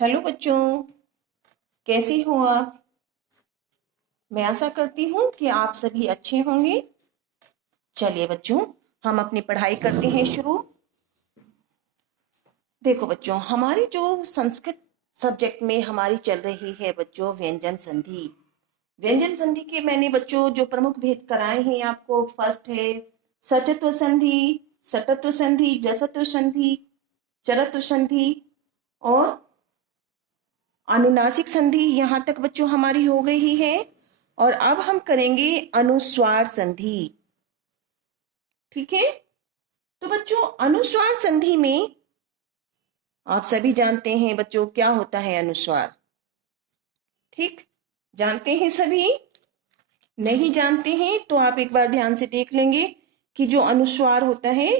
Hello बच्चों, कैसे हो आप। मैं आशा करती हूँ कि आप सभी अच्छे होंगे। चलिए बच्चों, हम अपनी पढ़ाई करते हैं शुरू। देखो बच्चों, हमारी जो संस्कृत सब्जेक्ट में हमारी चल रही है बच्चों व्यंजन संधि। व्यंजन संधि के मैंने बच्चों जो प्रमुख भेद कराए हैं आपको, फर्स्ट है सचत्व संधि, सटत्व संधि, जसत्व संधि, चरत्व संधि और अनुनासिक संधि। यहां तक बच्चों हमारी हो गई ही है। और अब हम करेंगे अनुस्वार संधि। ठीक है। तो बच्चों अनुस्वार संधि में आप सभी जानते हैं बच्चों क्या होता है अनुस्वार। ठीक, जानते हैं सभी। नहीं जानते हैं तो आप एक बार ध्यान से देख लेंगे कि जो अनुस्वार होता है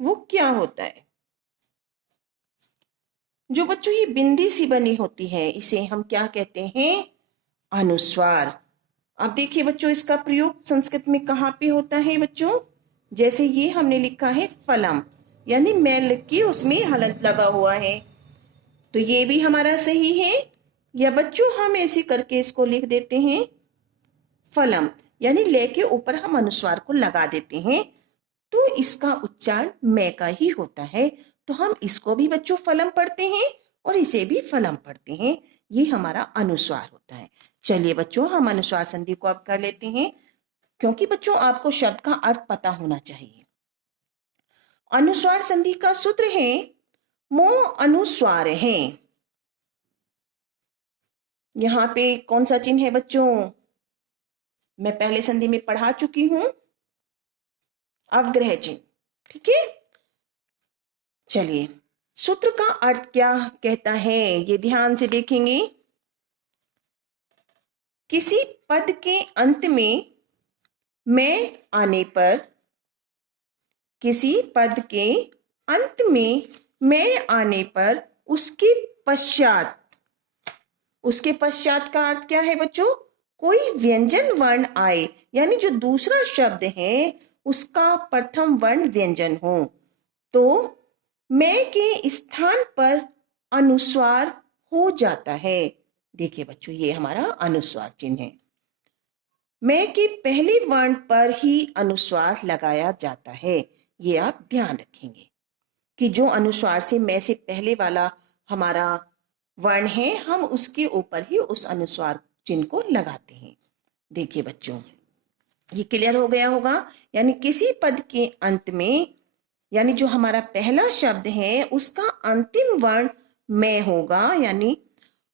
वो क्या होता है। जो बच्चों ये बिंदी सी बनी होती है इसे हम क्या कहते हैं, अनुस्वार। अब देखिए बच्चों, इसका प्रयोग संस्कृत में कहाँ पे होता है बच्चों। जैसे ये हमने लिखा है फलम, यानी मैल लिख के उसमें हलंत लगा हुआ है, तो ये भी हमारा सही है। या बच्चों हम ऐसे करके इसको लिख देते हैं फलम, यानी ले के ऊपर हम अनुस्वार को लगा देते हैं, तो इसका उच्चारण मैं का ही होता है। तो हम इसको भी बच्चों फलम पढ़ते हैं और इसे भी फलम पढ़ते हैं। ये हमारा अनुस्वार होता है। चलिए बच्चों, हम अनुस्वार संधि को अब कर लेते हैं, क्योंकि बच्चों आपको शब्द का अर्थ पता होना चाहिए। अनुस्वार संधि का सूत्र है मो अनुस्वार है। यहां पे कौन सा चिन्ह है बच्चों, मैं पहले संधि में पढ़ा चुकी हूं, अवग्रह चिन्ह। ठीक है। चलिए, सूत्र का अर्थ क्या कहता है ये ध्यान से देखेंगे। किसी पद के अंत में मैं आने पर, किसी पद के अंत में मैं आने पर उसके पश्चात, उसके पश्चात का अर्थ क्या है बच्चों, कोई व्यंजन वर्ण आए, यानी जो दूसरा शब्द है उसका प्रथम वर्ण व्यंजन हो, तो मैं के स्थान पर अनुस्वार हो जाता है। देखिए बच्चों, ये हमारा अनुस्वार चिन्ह है। मैं के पहले वर्ण पर ही अनुस्वार लगाया जाता है। ये आप ध्यान रखेंगे कि जो अनुस्वार से मैं से पहले वाला हमारा वर्ण है, हम उसके ऊपर ही उस अनुस्वार चिन्ह को लगाते हैं। देखिए बच्चों, ये क्लियर हो गया होगा। यानी किसी पद के अंत में, यानी जो हमारा पहला शब्द है उसका अंतिम वर्ण मैं होगा, यानी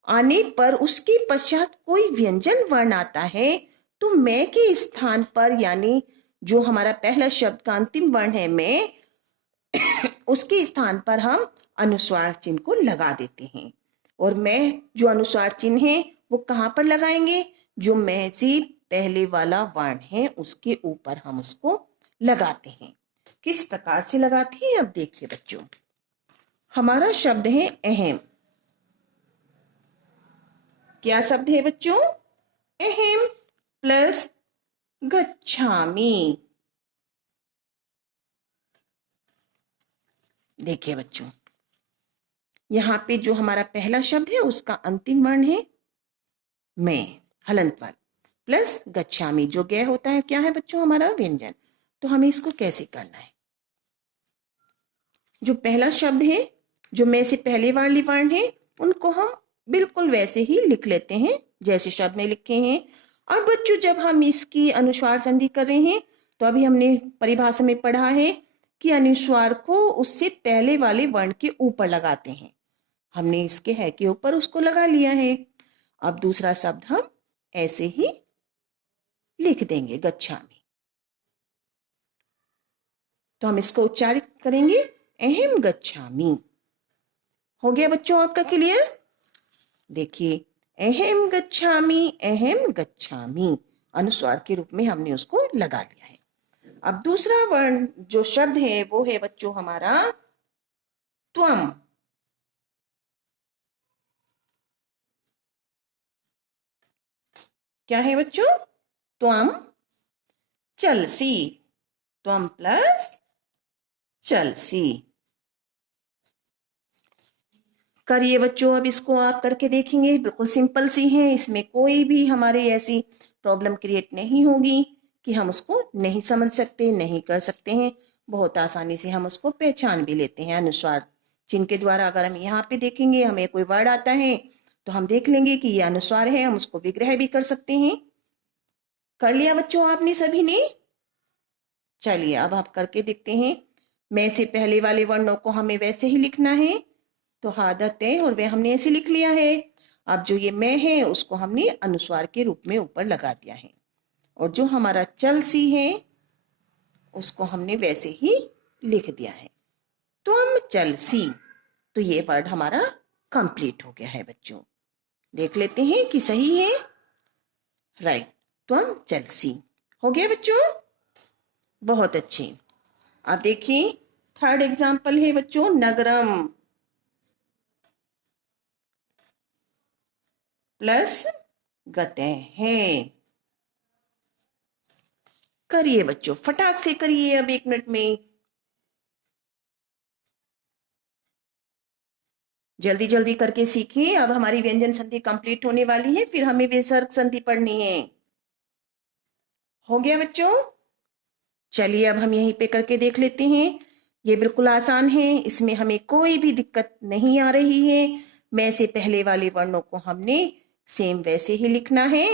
आने पर उसके पश्चात कोई व्यंजन वर्ण आता है, तो मैं के स्थान पर, यानी जो हमारा पहला शब्द का अंतिम वर्ण है मैं, उसके स्थान पर हम अनुस्वार चिन्ह को लगा देते हैं। और मैं जो अनुस्वार चिन्ह है वो कहाँ पर लगाएंगे, जो मैं से पहले वाला वर्ण है उसके ऊपर हम उसको लगाते हैं। किस प्रकार से लगाते हैं अब देखिए बच्चों। हमारा शब्द है अहम। क्या शब्द है बच्चों, अहम प्लस गच्छामि। देखिए बच्चों, यहाँ पे जो हमारा पहला शब्द है उसका अंतिम वर्ण है मैं, हलंत वाला, प्लस गच्छामि, जो गे होता है क्या है बच्चों, हमारा व्यंजन। तो हमें इसको कैसे करना है, जो पहला शब्द है, जो मैं से पहले वाली वर्ण है, उनको हम बिल्कुल वैसे ही लिख लेते हैं जैसे शब्द में लिखे हैं। और बच्चों जब हम इसकी अनुस्वार संधि कर रहे हैं, तो अभी हमने परिभाषा में पढ़ा है कि अनुस्वार को उससे पहले वाले वर्ण के ऊपर लगाते हैं। हमने इसके है के ऊपर उसको लगा लिया है। अब दूसरा शब्द हम ऐसे ही लिख देंगे गच्छामि। तो हम इसको उच्चारित करेंगे अहम गच्छामि। हो गया बच्चों आपका क्लियर। देखिए, अहम गच्छामि, अहम गच्छामि अनुस्वार के रूप में हमने उसको लगा लिया है। अब दूसरा वर्ण जो शब्द है वो है बच्चों हमारा त्वम। क्या है बच्चों, त्वम चलसी, त्वम प्लस चलसी। करिए बच्चों, अब इसको आप करके देखेंगे, बिल्कुल सिंपल सी है, इसमें कोई भी हमारे ऐसी प्रॉब्लम क्रिएट नहीं होगी कि हम उसको नहीं समझ सकते, नहीं कर सकते हैं। बहुत आसानी से हम उसको पहचान भी लेते हैं अनुस्वार चिन्ह के द्वारा। अगर हम यहाँ पे देखेंगे, हमें कोई वर्ड आता है तो हम देख लेंगे कि ये अनुस्वार है, हम उसको विग्रह भी कर सकते हैं। कर लिया बच्चों आपने सभी ने? चलिए अब आप करके देखते हैं। मैं से पहले वाले वर्णों को हमें वैसे ही लिखना है, तो आदत है और वे हमने ऐसे लिख लिया है। अब जो ये मैं है उसको हमने अनुस्वार के रूप में ऊपर लगा दिया है, और जो हमारा चल सी है उसको हमने वैसे ही लिख दिया है। तुम चल सी, तो ये वर्ड हमारा कंप्लीट हो गया है बच्चों। देख लेते हैं कि सही है। राइट, तुम चल सी हो गया बच्चों, बहुत अच्छे। अब देखिए थर्ड एग्जाम्पल है बच्चों, नगरम प्लस गते हैं। करिए बच्चों, फटाक से करिए, अब 1 मिनट में जल्दी जल्दी करके सीखिए। अब हमारी व्यंजन संधि कंप्लीट होने वाली है, फिर हमें विसर्ग संधि पढ़नी है। हो गया बच्चों? चलिए अब हम यहीं पे करके देख लेते हैं। ये बिल्कुल आसान है, इसमें हमें कोई भी दिक्कत नहीं आ रही है। मैं से पहले वाले वर्णों को हमने सेम वैसे ही लिखना है।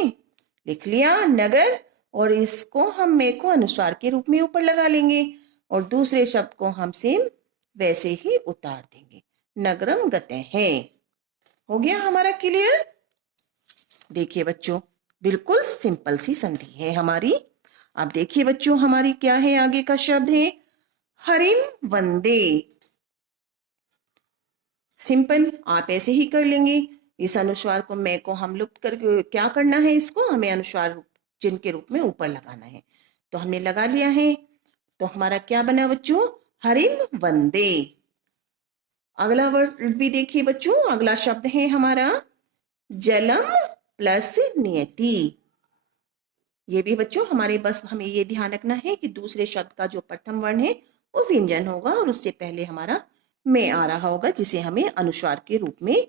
लिख लिया नगर, और इसको हम मैं को अनुस्वार के रूप में ऊपर लगा लेंगे, और दूसरे शब्द को हम सेम वैसे ही उतार देंगे। नगरम गते हैं। हो गया हमारा क्लियर? देखिए बच्चों, बिल्कुल सिंपल सी संधि है हमारी। अब देखिए बच्चों, हमारी क्या है, आगे का शब्द है हरिम वंदे। सिंपल, आप ऐसे ही कर लेंगे। इस अनुस्वार को मैं को हम लुप्त कर क्या करना है, इसको हमें अनुस्वार चिन्ह के रूप में ऊपर लगाना है। तो हमने लगा लिया है, तो हमारा क्या बना बच्चों, हरिम वंदे। अगला वर्ड भी देखिए बच्चों, अगला शब्द है हमारा जलम प्लस नियति। ये भी बच्चों हमारे बस हमें ये ध्यान रखना है कि दूसरे शब्द का जो प्रथम वर्ण है वो व्यंजन होगा, और उससे पहले हमारा मैं आ रहा होगा, जिसे हमें अनुस्वार के रूप में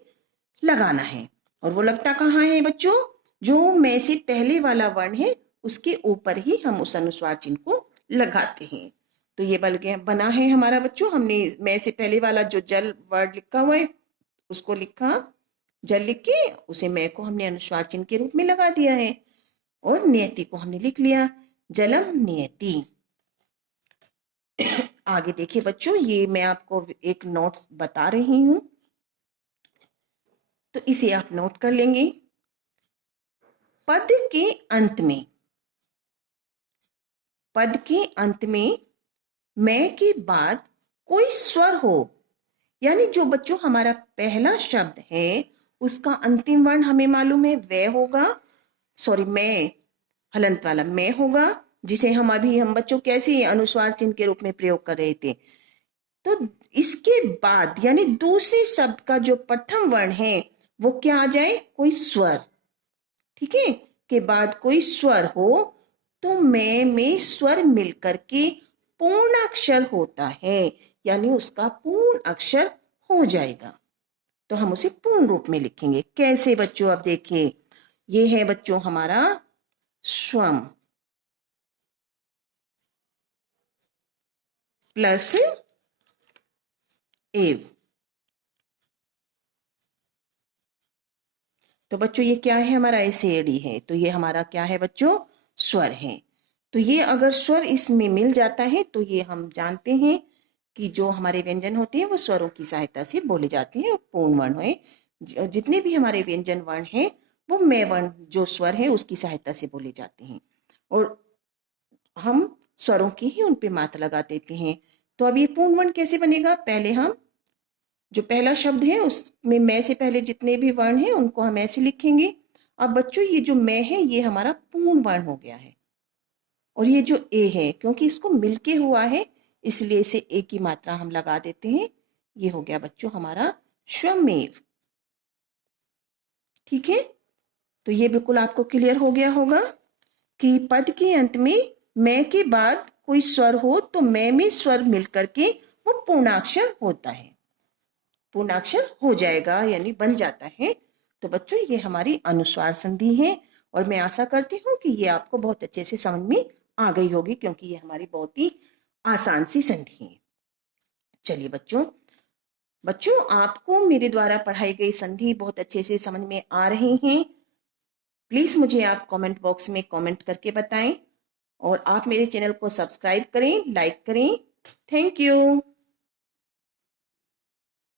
लगाना है। और वो लगता कहाँ है बच्चों, जो मैं से पहले वाला वर्ण है उसके ऊपर ही हम उस अनुस्वार चिन्ह को लगाते हैं। तो ये बना है हमारा बच्चों, हमने मैं से पहले वाला जो जल वर्ड लिखा हुआ है उसको लिखा, जल लिख के उसे मैं को हमने अनुस्वार चिन्ह के रूप में लगा दिया है, और नियति को हमने लिख लिया जलम नियति। आगे देखिए बच्चों, ये मैं आपको एक नोट्स बता रही हूं, तो इसे आप नोट कर लेंगे। पद के अंत में, पद के अंत में मैं के बाद कोई स्वर हो, यानी जो बच्चों हमारा पहला शब्द है उसका अंतिम वर्ण हमें मालूम है वह होगा, सॉरी मैं हलंत वाला मैं होगा, जिसे हम बच्चों कैसे अनुस्वार चिन्ह के रूप में प्रयोग कर रहे थे। तो इसके बाद यानी दूसरे शब्द का जो प्रथम वर्ण है वो क्या आ जाए, कोई स्वर। ठीक है, के बाद कोई स्वर हो तो मैं में स्वर मिलकर के पूर्ण अक्षर होता है, यानी उसका पूर्ण अक्षर हो जाएगा। तो हम उसे पूर्ण रूप में लिखेंगे। कैसे बच्चों, अब देखिए ये है बच्चों हमारा स्वम प्लस एव। तो बच्चों ये क्या है, हमारा एसेडी है, तो ये हमारा क्या है बच्चों, स्वर है। तो ये अगर स्वर इसमें मिल जाता है तो ये हम जानते हैं कि जो हमारे व्यंजन होते हैं वो स्वरों की सहायता से बोले जाते हैं, और पूर्ण वर्ण है। जितने भी हमारे व्यंजन वर्ण हैं वो मैं वर्ण जो स्वर है उसकी सहायता से बोले जाते हैं, और हम स्वरों की ही उन पे मात्रा लगा देते हैं। तो अब ये पूर्ण वर्ण कैसे बनेगा, पहले हम जो पहला शब्द है उसमें मैं से पहले जितने भी वर्ण हैं उनको हम ऐसे लिखेंगे। अब बच्चों ये जो मैं है ये हमारा पूर्ण वर्ण हो गया है, और ये जो ए है क्योंकि इसको मिलके हुआ है इसलिए इसे ए की मात्रा हम लगा देते हैं। ये हो गया बच्चों हमारा श्वमेव। ठीक है, तो ये बिल्कुल आपको क्लियर हो गया होगा कि पद के अंत में मैं के बाद कोई स्वर हो तो मैं में स्वर मिलकर के वो पूर्णाक्षर होता है। पूर्णाक्षर हो जाएगा, यानी बन जाता है। तो बच्चों, ये हमारी अनुस्वार संधि है और मैं आशा करती हूँ कि ये आपको बहुत अच्छे से समझ में आ गई होगी, क्योंकि ये हमारी बहुत ही आसान सी संधि है। चलिए बच्चों, आपको मेरे द्वारा पढ़ाई गई संधि बहुत अच्छे से समझ में आ रही हैं? प्लीज मुझे आप कमेंट बॉक्स में कमेंट करके बताएं और आप मेरे चैनल को सब्सक्राइब करें, लाइक करें। Thank you.